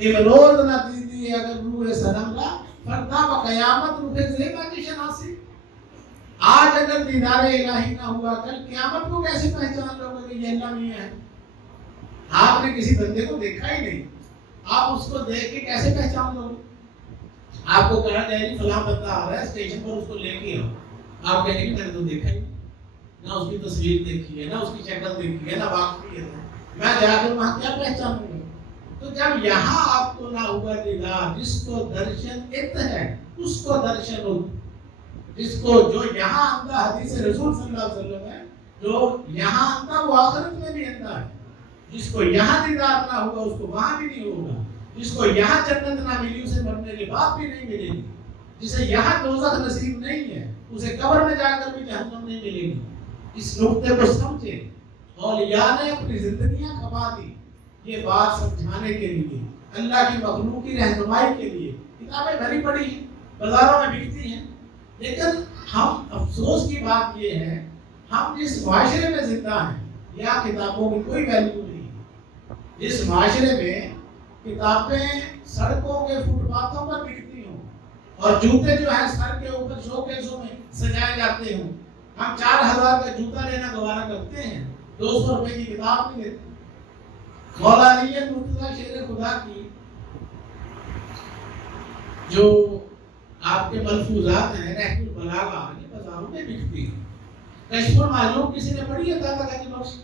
امروز نہ دیدی اگر روح صنم را فردا و قیامت روح زیبا کی شناسی. آج اگر دیدار الہی نہ ہوا کل قیامت کو کیسے پہچان لو گے کہ یہ اللہ نہیں ہے؟ آپ نے کسی بندے کو دیکھا ہی نہیں، آپ اس کو دیکھ کے کیسے پہچان لو گے؟ آپ کو کہا جائے کہ فلاں بندہ آ رہا ہے اسٹیشن پر، اس کو لے کے آؤ، آپ کہیں گے میں نے تو دیکھا ہی نہ، اس کی تصویر دیکھی ہے نہ اس کی شکل دیکھی ہے نہ واقعی ہے، میں جا کر وہاں کیا پہچانوں گا؟ تو جب یہاں آپ کو نہ ہوا دیدار، جس کو درشن ات ہے اس کو درشن ہو، جس کو جو یہاں اندھا، حدیث رسول صلی اللہ علیہ وسلم ہے، جو یہاں اندھا وہ آخرت میں بھی اندھا ہے. جس کو یہاں دیدار نہ ہوگا اس کو وہاں بھی نہیں ہوگا. جس کو یہاں جنت نہ ملی اسے مرنے کے بعد بھی نہیں ملے گی. جسے یہاں دوزخ نصیب نہیں ہے اسے قبر میں جا کر بھی جہنم نہیں ملے گی. اس نقطے کو سمجھے. اولیاء نے اپنی زندگیاں کھپا دی یہ بات سمجھانے کے لیے، اللہ کی مخلوق کی رہنمائی کے لیے. کتابیں بھری پڑی ہیں، بازاروں میں بکتی ہیں، لیکن ہم افسوس کی بات یہ ہے ہم جس معاشرے میں زندہ ہیں یہاں کتابوں کی کوئی ویلیو نہیں ہے. جس معاشرے میں کتابیں سڑکوں کے فٹ پاتھوں پر بکتی ہوں اور جوتے جو ہیں سر کے اوپر شو کیسوں میں سجائے جاتے ہوں، ہم 4000 کا جوتا لینا گوارا کرتے ہیں، 200 روپے کی کتاب نہیں لیتے. مولانا مرتضیٰ شیر خدا کی جو آپ کے ملفوظات ہیں نحو البلاغہ یہ بازاروں میں بکتی ہیں. کشف المعلوم کسی نے پڑھی ہے داتا گنج بخش؟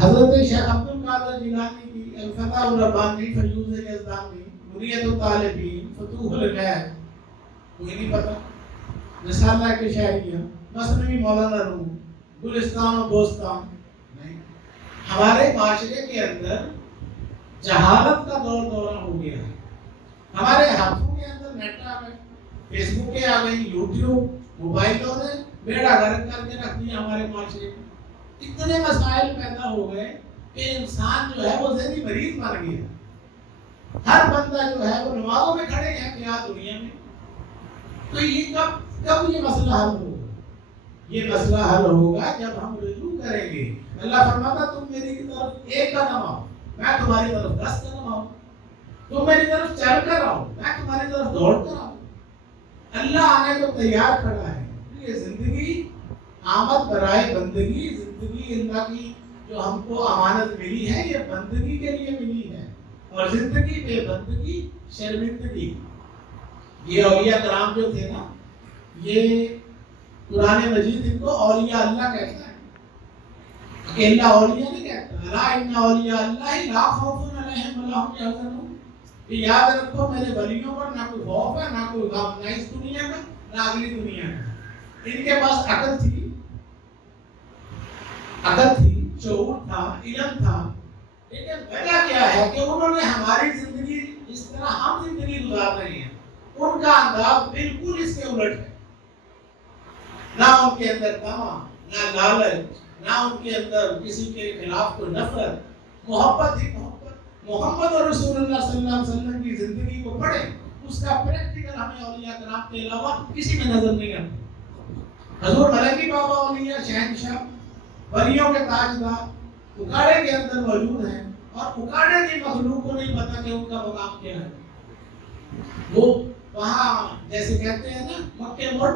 حضرت شیخ عبد القادر جیلانی کی الفتح الربانی فیوض یزدانی منیت الطالبین فتوح الغیب کوئی نہیں پتا؟ رسالہ کے شاعریاں، مثنوی مولانا روم، گلستان و بوستان نہیں. ہمارے معاشرے کے اندر جہالت کا دور دورہ ہو گیا ہے. ہمارے ہاتھوں کے اندر نیٹ آ گئے، فیس بکیں آ گئی، یوٹیوب، موبائلوں نے بیڑا غرق کر کے رکھ دیا ہمارے معاشرے کو. اتنے مسائل پیدا ہو گئے کہ انسان جو ہے وہ ذہنی مریض بن گیا. ہر بندہ جو ہے وہ نمازوں میں کھڑے ہیں کیا دنیا میں. تو یہ کب یہ مسئلہ حل ہوگا؟ یہ مسئلہ حل ہوگا جب ہم رجوع کریں گے. اللہ فرماتا تم میری طرف ایک قدم آؤ میں تمہاری طرف 10 قدم آؤں. تم میری طرف چل کر آؤ میں تمہاری طرف دوڑ کر آؤں. اللہ آنے کو تیار کھڑا ہے. یہ زندگی آمد برائے بندگی، زندگی اللہ کی جو ہم کو امانت ملی ہے یہ بندگی کے لیے ملی ہے، اور زندگی بے بندگی شرمندگی. یہ اولیاء کرام جو تھے نا، یہ قرآن مجید ان کو اولیاء اللہ کہتا ہے، اکیلا اولیاء نہیں کہتا. الا ان اولیاء اللہ لا خوف علیہم ولا هم یحزنون. یہ یاد رکھو میرے ولیوں پر نہ کوئی خوف ہے نہ کوئی غم، نہ اس دنیا کا نہ اگلی دنیا کا. ان کے پاس عقل تھی، شعور تھا، علم تھا، لیکن وجہ کیا ہے کہ انہوں نے ہماری زندگی جس طرح ہم زندگی گزار رہے ہیں ان کا انداز بالکل اس کے الٹ ہے. نہ ان کے اندر طمع، نہ لالچ، نہ ان کے اندر کسی کے خلاف کوئی نفرت. محبت ہی محبت. محمد اور رسول اللہ صلی اللہ علیہ وسلم کی زندگی کو پڑھیں، اس کا پریکٹیکل ہمیں اولیاء کرام کے علاوہ کسی میں نظر نہیں آتا. حضور ملکی بابا اولیاء شہنشاہ ولیوں کے تاجدار اکاڑے کے اندر موجود ہیں، اور اکاڑے کی مخلوق کو نہیں پتا کہ ان کا مقام کیا ہے. وہ وہاں جیسے کہتے ہیں نا مکے مڑ،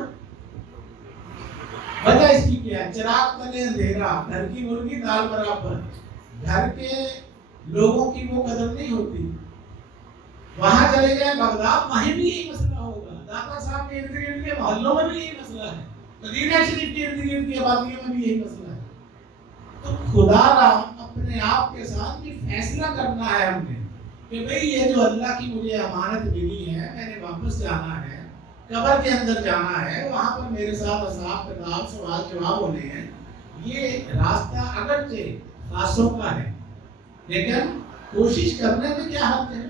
وجہ اس کی کیا ہے؟ چراغ تلے اندھیرا، گھر کی مرغی دال برابر. گھر کے لوگوں کی وہ قدر نہیں ہوتی. وہاں چلے گئے بغداد، وہیں بھی یہی مسئلہ ہوگا. داتا صاحب کے ارد گرد کے محلوں میں بھی یہی مسئلہ ہے. مدینہ شریف کے ارد گرد کی آبادیوں میں بھی یہی مسئلہ ہے. تو خدا را اپنے آپ کے ساتھ یہ فیصلہ کرنا ہے ہم نے کہ بھئی یہ جو اللہ کی مجھے امانت ملی ہے میں نے واپس جانا ہے، قبر کے اندر جانا ہے، وہاں پر میرے ساتھ حساب کتاب سوال جواب ہونے ہیں. یہ راستہ اگرچہ خاصوں کا ہے لیکن کوشش کرنے میں کیا حد ہے.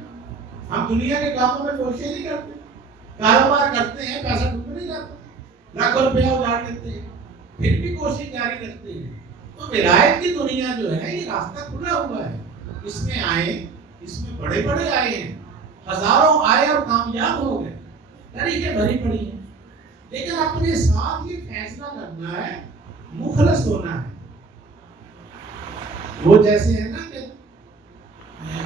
ہم دنیا کے کاموں میں کوشش نہیں کرتے، کاروبار کرتے ہیں، پیسہ ڈوب نہیں جاتا، لاکھوں روپیہ اڑا لیتے ہیں، پھر بھی کوشش جاری رکھتے ہیں. تو ولایت کی دنیا جو ہے یہ راستہ کھلا ہوا ہے. اس میں آئے، اس میں بڑے بڑے آئے ہیں، ہزاروں آئے اور کامیاب ہو گئے، طریقے بھری پڑی ہیں. لیکن اپنے ساتھ یہ فیصلہ کرنا ہے، مخلص ہونا ہے. وہ جیسے ہے نا کہ